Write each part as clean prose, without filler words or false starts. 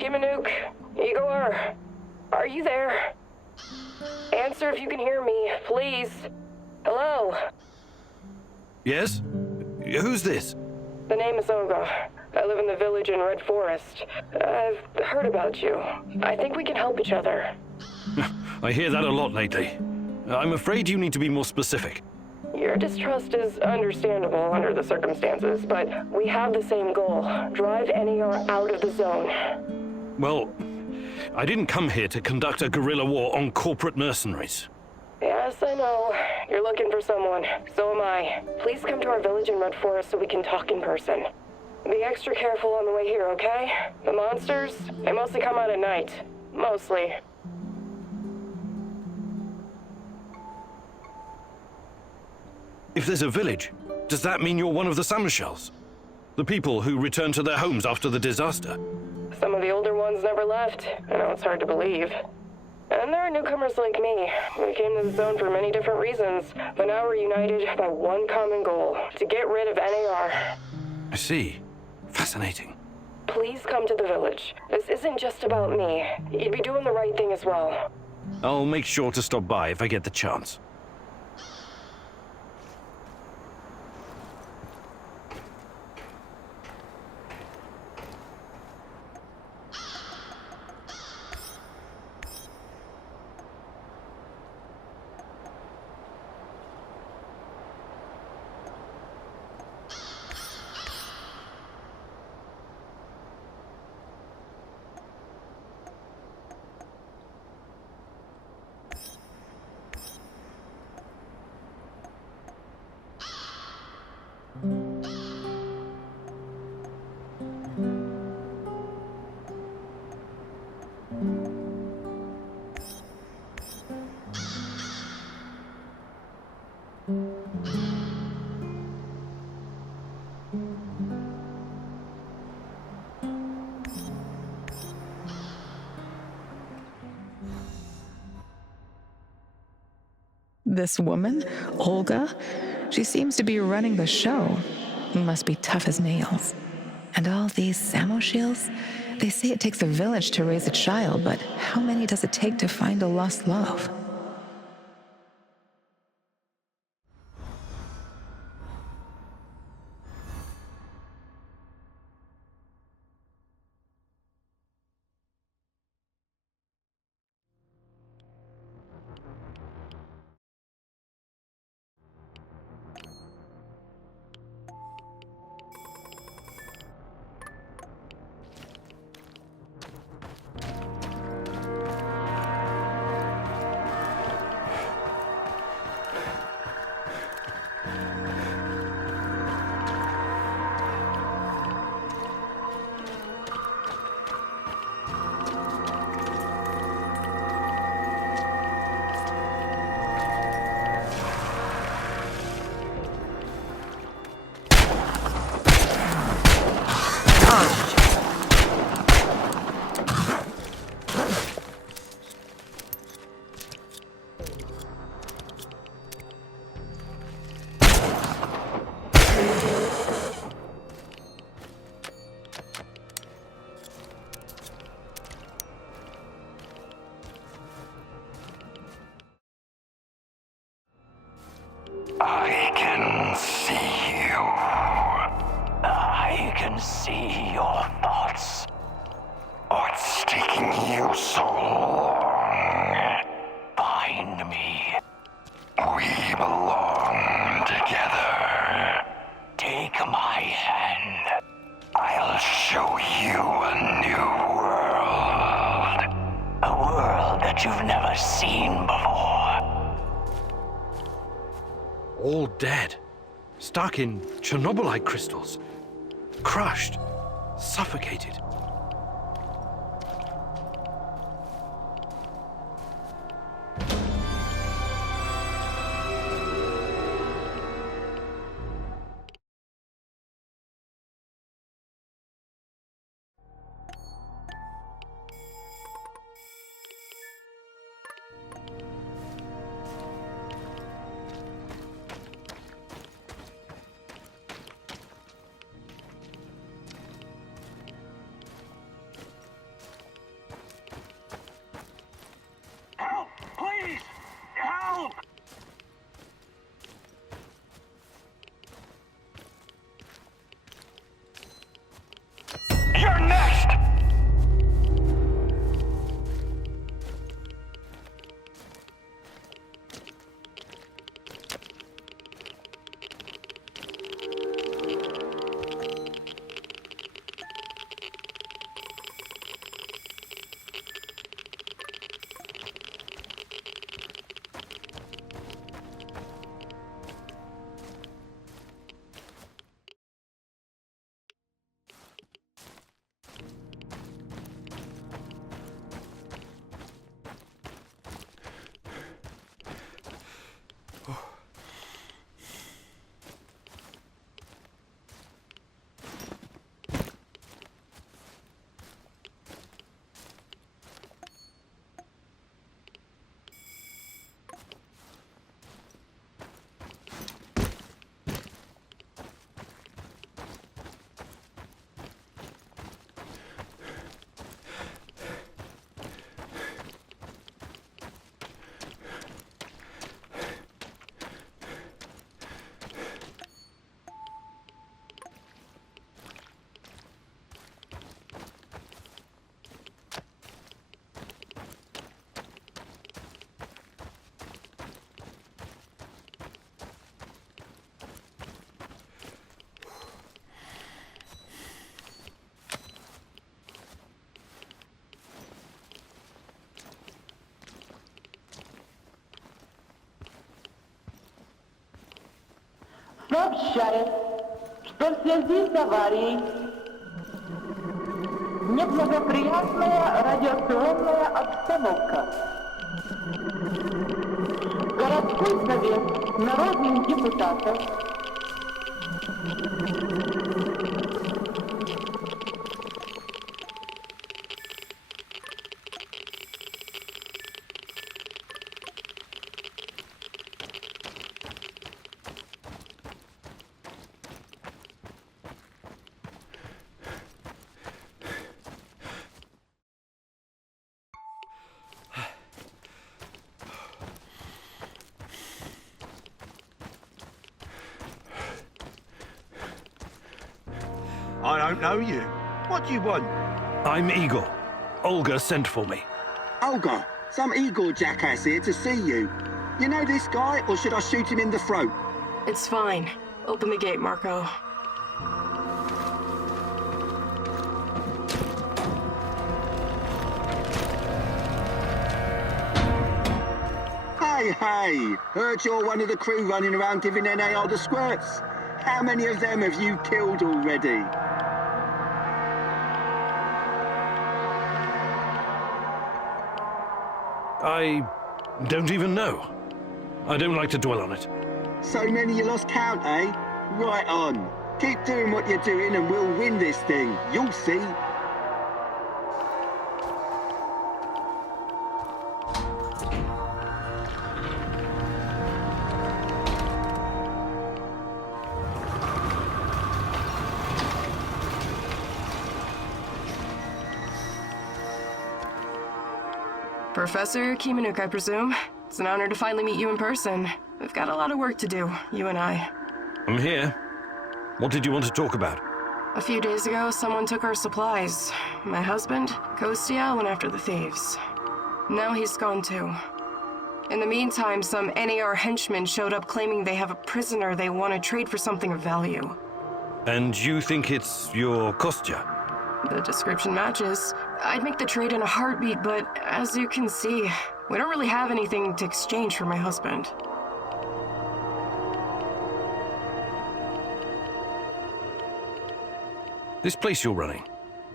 Kimanuk, Igor, are you there? Answer if you can hear me, please. Hello? Yes? Who's this? The name is Olga. I live in the village in Red Forest. I've heard about you. I think we can help each other. I hear that a lot lately. I'm afraid you need to be more specific. Your distrust is understandable under the circumstances, but we have the same goal. Drive NER out of the zone. Well, I didn't come here to conduct a guerrilla war on corporate mercenaries. Yes, I know. You're looking for someone. So am I. Please come to our village in Red Forest so we can talk in person. Be extra careful on the way here, okay? The monsters, they mostly come out at night. Mostly. If there's a village, does that mean you're one of the Samushels? The people who returned to their homes after the disaster? Some of the older ones never left. I know it's hard to believe. And there are newcomers like me. We came to the zone for many different reasons, but now we're united by one common goal, to get rid of NAR. I see. Fascinating. Please come to the village. This isn't just about me. You'd be doing the right thing as well. I'll make sure to stop by if I get the chance. This woman, Olga, she seems to be running the show. Must be tough as nails. And all these Samoshils? They say it takes a village to raise a child, but how many does it take to find a lost love? I can see you. I can see your thoughts. What's taking you so long? Find me. We belong together. Take my hand. I'll show you a new world. A world that you've never seen before. All dead. Stuck in Chernobylite crystals. Crushed. Suffocated. Сообщает, что в связи с аварией неблагоприятная радиационная обстановка. Городской совет народных депутатов I don't know you. What do you want? I'm Igor. Olga sent for me. Olga, some Igor jackass here to see you. You know this guy, or should I shoot him in the throat? It's fine. Open the gate, Marco. Hey, heard you're one of the crew running around giving NAR the squirts. How many of them have you killed already? I don't even know. I don't like to dwell on it. So many you lost count, eh? Right on. Keep doing what you're doing and we'll win this thing. You'll see. Professor Kimanuk, I presume. It's an honor to finally meet you in person. We've got a lot of work to do, you and I. I'm here. What did you want to talk about? A few days ago, someone took our supplies. My husband, Kostya, went after the thieves. Now he's gone too. In the meantime, some NAR henchmen showed up claiming they have a prisoner they want to trade for something of value. And you think it's your Kostya? The description matches. I'd make the trade in a heartbeat, but as you can see, we don't really have anything to exchange for my husband. This place you're running,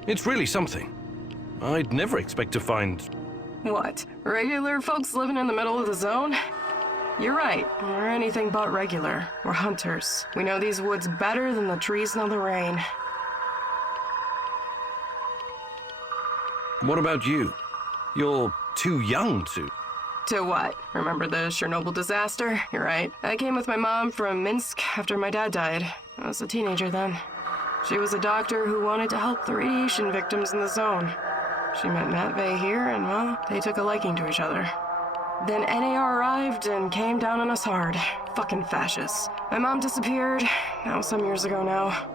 it's really something. I'd never expect to find... What? Regular folks living in the middle of the zone? You're right. We're anything but regular. We're hunters. We know these woods better than the trees know the rain. What about you? You're too young to... To what? Remember the Chernobyl disaster? You're right. I came with my mom from Minsk after my dad died. I was a teenager then. She was a doctor who wanted to help the radiation victims in the zone. She met Matvey here, and well, they took a liking to each other. Then NAR arrived and came down on us hard. Fucking fascists. My mom disappeared. That was some years ago now.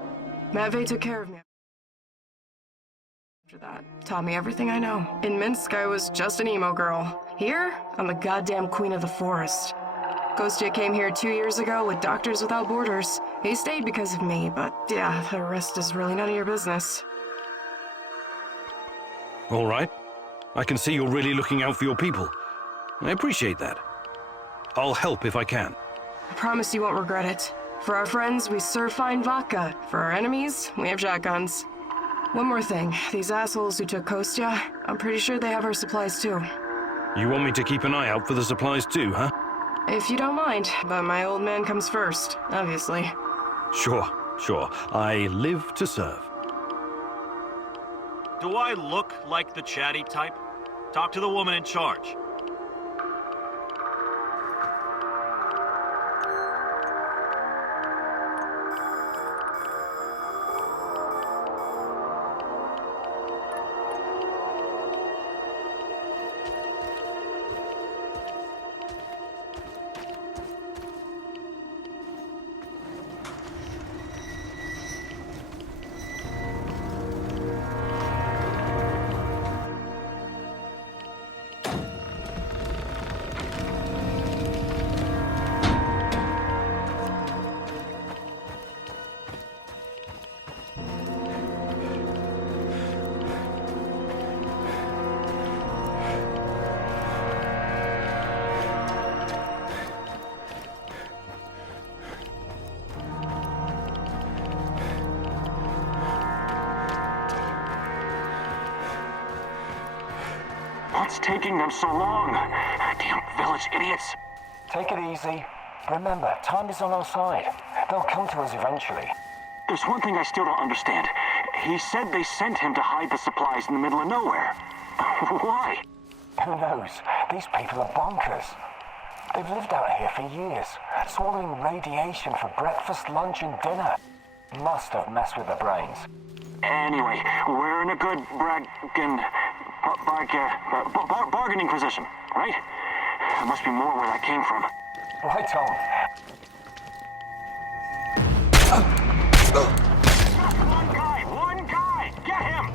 Matvey took care of me. After that, taught me everything I know. In Minsk, I was just an emo girl. Here, I'm the goddamn queen of the forest. Kostya came here 2 years ago with Doctors Without Borders. He stayed because of me, but yeah, the rest is really none of your business. All right. I can see you're really looking out for your people. I appreciate that. I'll help if I can. I promise you won't regret it. For our friends, we serve fine vodka. For our enemies, we have shotguns. One more thing. These assholes who took Kostya, I'm pretty sure they have our supplies too. You want me to keep an eye out for the supplies too, huh? If you don't mind, but my old man comes first, obviously. Sure. I live to serve. Do I look like the chatty type? Talk to the woman in charge. What's taking them so long? Damn village idiots. Take it easy. Remember, time is on our side. They'll come to us eventually. There's one thing I still don't understand. He said they sent him to hide the supplies in the middle of nowhere. Why? Who knows? These people are bonkers. They've lived out here for years, swallowing radiation for breakfast, lunch, and dinner. Must have messed with their brains. Anyway, we're in a good bargaining position, right? There must be more where that came from. Right on. One guy! Get him!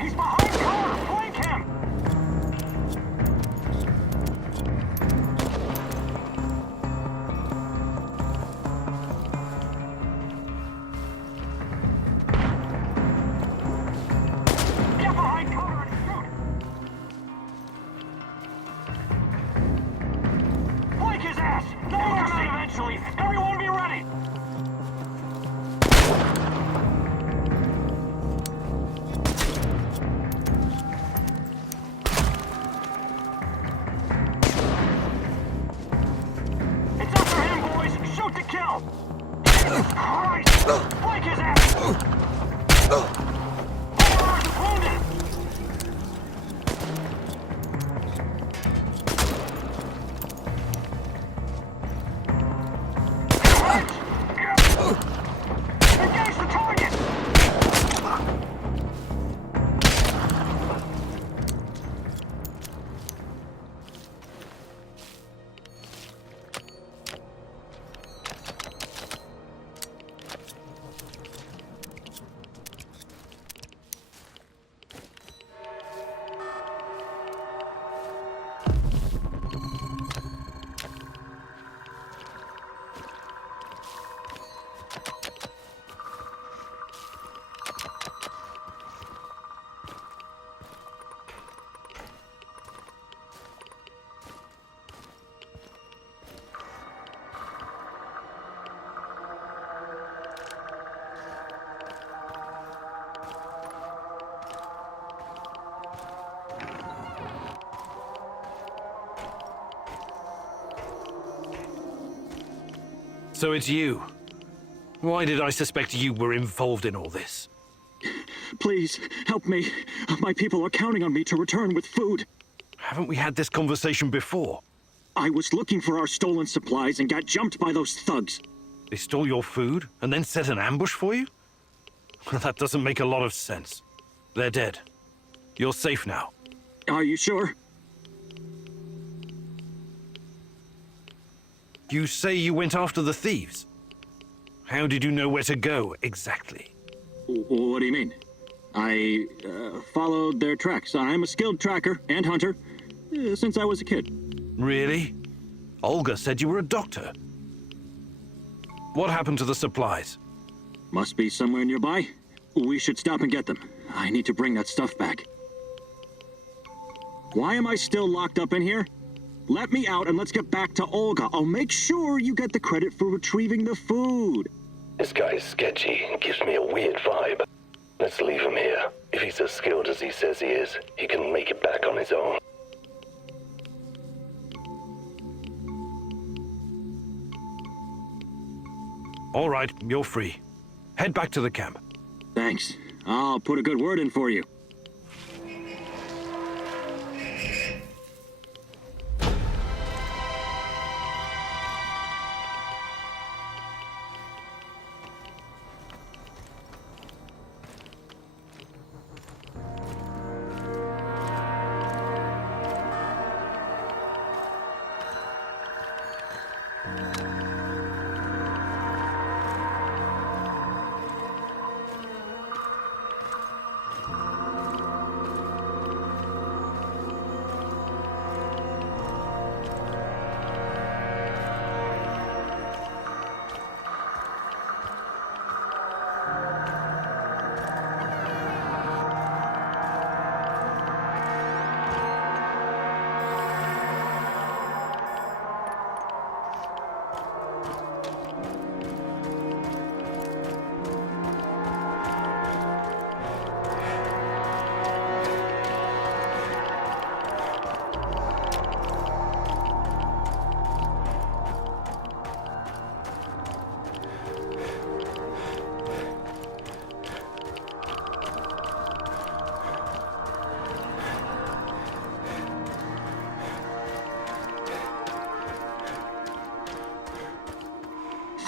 He's behind cover! Flank him! Get behind cover and shoot! Flank his ass! They'll come out eventually! Everyone be ready! It's up for him, boys! Shoot to kill! Jesus Christ! Flank his ass! Overlord is wounded! Engage the target! So it's you. Why did I suspect you were involved in all this? Please, help me. My people are counting on me to return with food. Haven't we had this conversation before? I was looking for our stolen supplies and got jumped by those thugs. They stole your food and then set an ambush for you? That doesn't make a lot of sense. They're dead. You're safe now. Are you sure? You say you went after the thieves. How did you know where to go, exactly? What do you mean? I followed their tracks. I'm a skilled tracker and hunter since I was a kid. Really? Olga said you were a doctor. What happened to the supplies? Must be somewhere nearby. We should stop and get them. I need to bring that stuff back. Why am I still locked up in here? Let me out and let's get back to Olga. I'll make sure you get the credit for retrieving the food. This guy's sketchy and gives me a weird vibe. Let's leave him here. If he's as skilled as he says he is, he can make it back on his own. All right, you're free. Head back to the camp. Thanks. I'll put a good word in for you.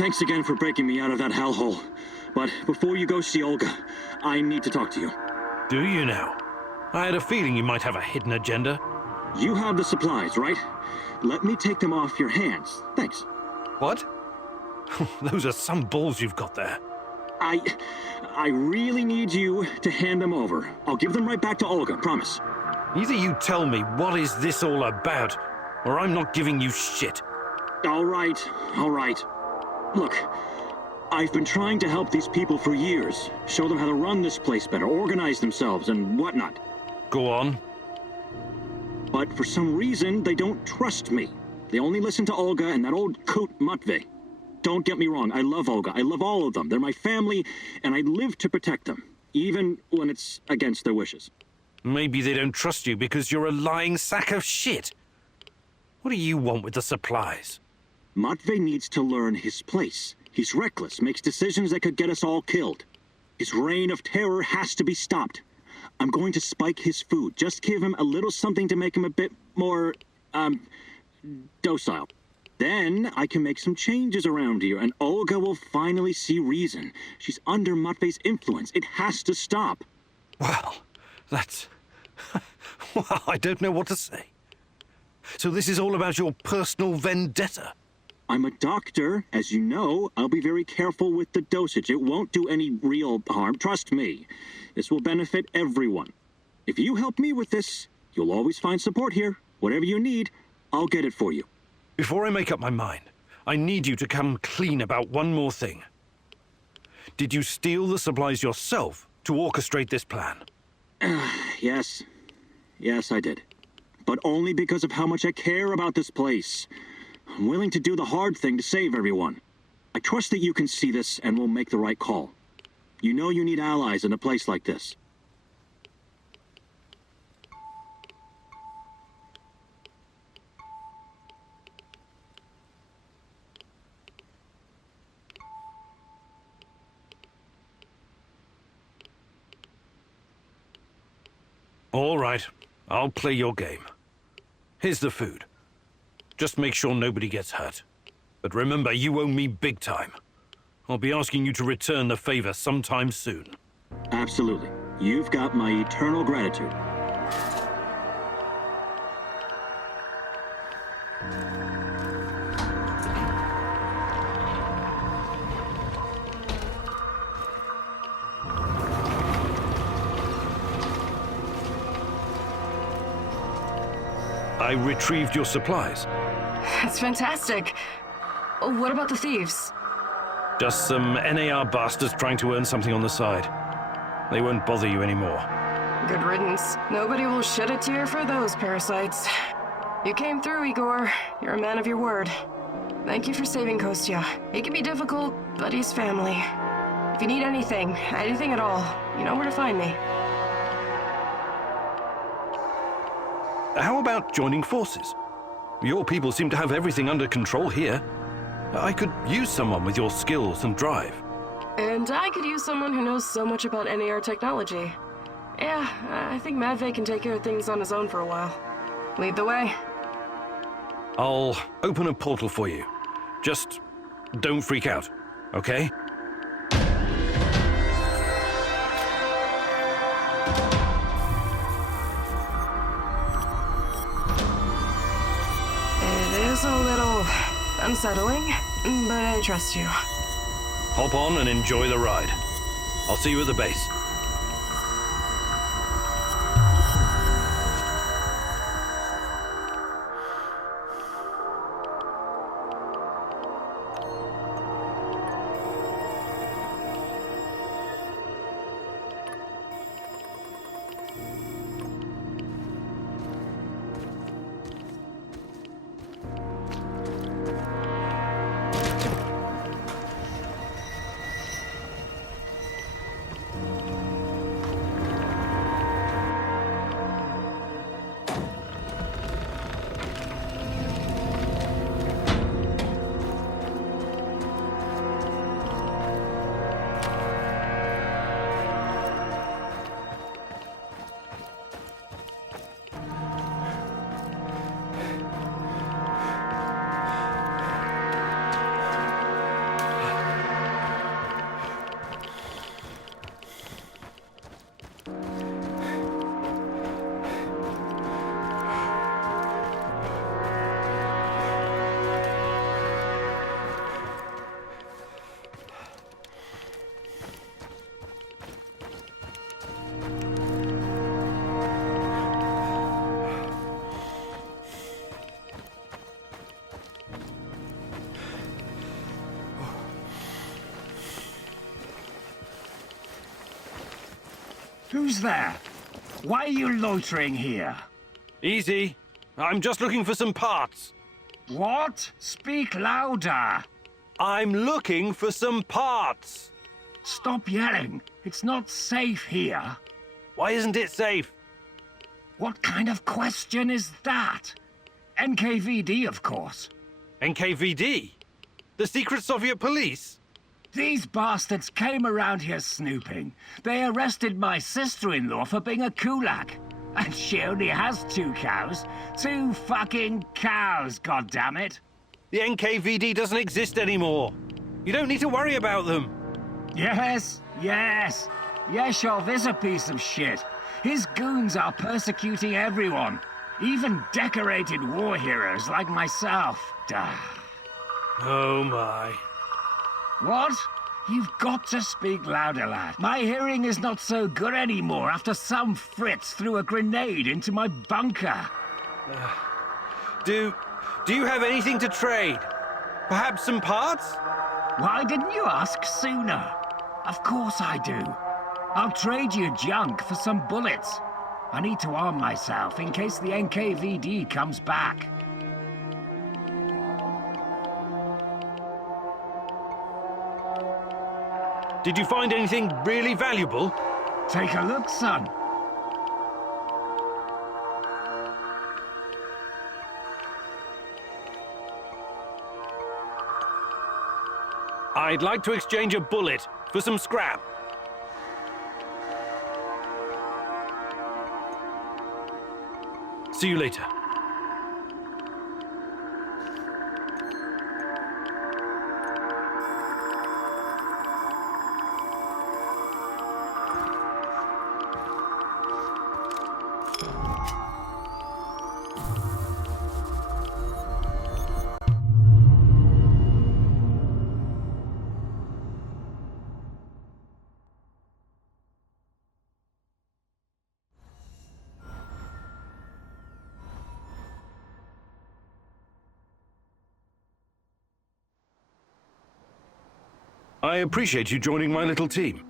thanks again for breaking me out of that hellhole. But before you go see Olga, I need to talk to you. Do you now? I had a feeling you might have a hidden agenda. You have the supplies, right? Let me take them off your hands. Thanks. What? Those are some balls you've got there. I really need you to hand them over. I'll give them right back to Olga, promise. Either you tell me what is this all about, or I'm not giving you shit. All right. Look, I've been trying to help these people for years. Show them how to run this place better, organize themselves, and whatnot. Go on. But for some reason, they don't trust me. They only listen to Olga and that old coot Matvey. Don't get me wrong, I love Olga. I love all of them. They're my family, and I live to protect them, even when it's against their wishes. Maybe they don't trust you because you're a lying sack of shit. What do you want with the supplies? Matvey needs to learn his place. He's reckless, makes decisions that could get us all killed. His reign of terror has to be stopped. I'm going to spike his food. Just give him a little something to make him a bit more, docile. Then I can make some changes around here, and Olga will finally see reason. She's under Matvey's influence. It has to stop. Well, that's... well, I don't know what to say. So this is all about your personal vendetta? I'm a doctor. As you know, I'll be very careful with the dosage. It won't do any real harm. Trust me. This will benefit everyone. If you help me with this, you'll always find support here. Whatever you need, I'll get it for you. Before I make up my mind, I need you to come clean about one more thing. Did you steal the supplies yourself to orchestrate this plan? Yes. Yes, I did. But only because of how much I care about this place. I'm willing to do the hard thing to save everyone. I trust that you can see this and will make the right call. You know you need allies in a place like this. All right, I'll play your game. Here's the food. Just make sure nobody gets hurt. But remember, you owe me big time. I'll be asking you to return the favor sometime soon. Absolutely. You've got my eternal gratitude. I retrieved your supplies. That's fantastic. What about the thieves? Just some NAR bastards trying to earn something on the side. They won't bother you anymore. Good riddance. Nobody will shed a tear for those parasites. You came through, Igor. You're a man of your word. Thank you for saving Kostya. It can be difficult, but he's family. If you need anything at all, you know where to find me. How about joining forces? Your people seem to have everything under control here. I could use someone with your skills and drive. And I could use someone who knows so much about NAR technology. Yeah, I think Matvey can take care of things on his own for a while. Lead the way. I'll open a portal for you. Just don't freak out, okay? It is a little unsettling, but I trust you. Hop on and enjoy the ride. I'll see you at the base. Who's there? Why are you loitering here? Easy. I'm just looking for some parts. What? Speak louder. I'm looking for some parts. Stop yelling. It's not safe here. Why isn't it safe? What kind of question is that? NKVD, of course. NKVD? The secret Soviet police? These bastards came around here snooping. They arrested my sister-in-law for being a kulak. And she only has 2 cows. 2 fucking cows, goddammit. The NKVD doesn't exist anymore. You don't need to worry about them. Yes. Yeshov is a piece of shit. His goons are persecuting everyone. Even decorated war heroes like myself. Duh. Oh my. What? You've got to speak louder, lad. My hearing is not so good anymore after some Fritz threw a grenade into my bunker. Do you have anything to trade? Perhaps some parts? Why didn't you ask sooner? Of course I do. I'll trade you junk for some bullets. I need to arm myself in case the NKVD comes back. Did you find anything really valuable? Take a look, son. I'd like to exchange a bullet for some scrap. See you later. I appreciate you joining my little team.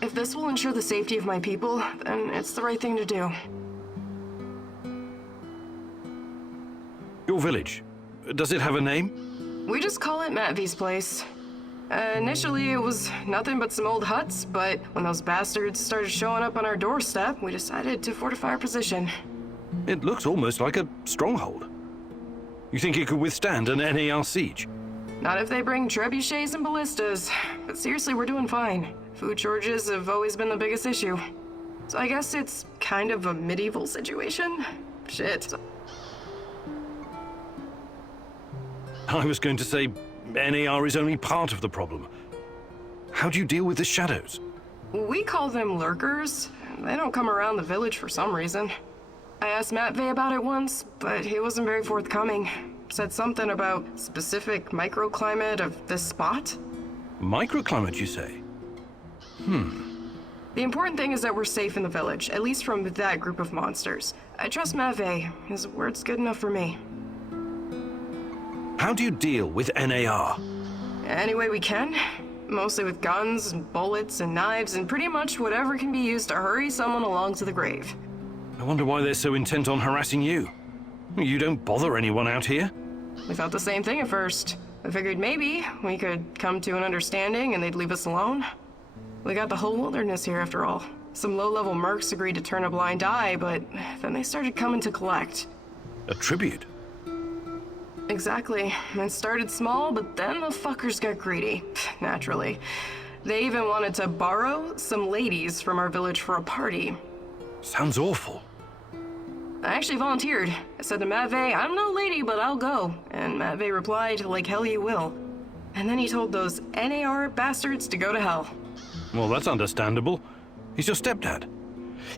If this will ensure the safety of my people, then it's the right thing to do. Your village, does it have a name? We just call it Matt V's place. Initially, it was nothing but some old huts, but when those bastards started showing up on our doorstep, we decided to fortify our position. It looks almost like a stronghold. You think it could withstand an NAR siege? Not if they bring trebuchets and ballistas. But seriously, we're doing fine. Food shortages have always been the biggest issue. So I guess it's kind of a medieval situation? Shit. I was going to say NAR is only part of the problem. How do you deal with the shadows? We call them lurkers. They don't come around the village for some reason. I asked Matvey about it once, but he wasn't very forthcoming. Said something about specific microclimate of this spot. Microclimate, you say? The important thing is that we're safe in the village, at least from that group of monsters. I trust Matvey. His word's good enough for me. How do you deal with NAR? Any way we can. Mostly with guns and bullets and knives and pretty much whatever can be used to hurry someone along to the grave. I wonder why they're so intent on harassing you. You don't bother anyone out here? We thought the same thing at first. I figured maybe we could come to an understanding and they'd leave us alone. We got the whole wilderness here after all. Some low-level mercs agreed to turn a blind eye, but then they started coming to collect. A tribute? Exactly. It started small, but then the fuckers got greedy. Naturally. They even wanted to borrow some ladies from our village for a party. Sounds awful. I actually volunteered. I said to Matvey, I'm no lady, but I'll go. And Matvey replied, like hell you will. And then he told those NAR bastards to go to hell. Well, that's understandable. He's your stepdad.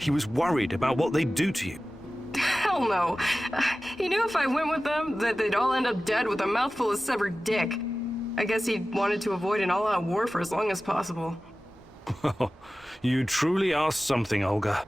He was worried about what they'd do to you. Hell no. He knew if I went with them, that they'd all end up dead with a mouthful of severed dick. I guess he wanted to avoid an all-out war for as long as possible. You truly are something, Olga.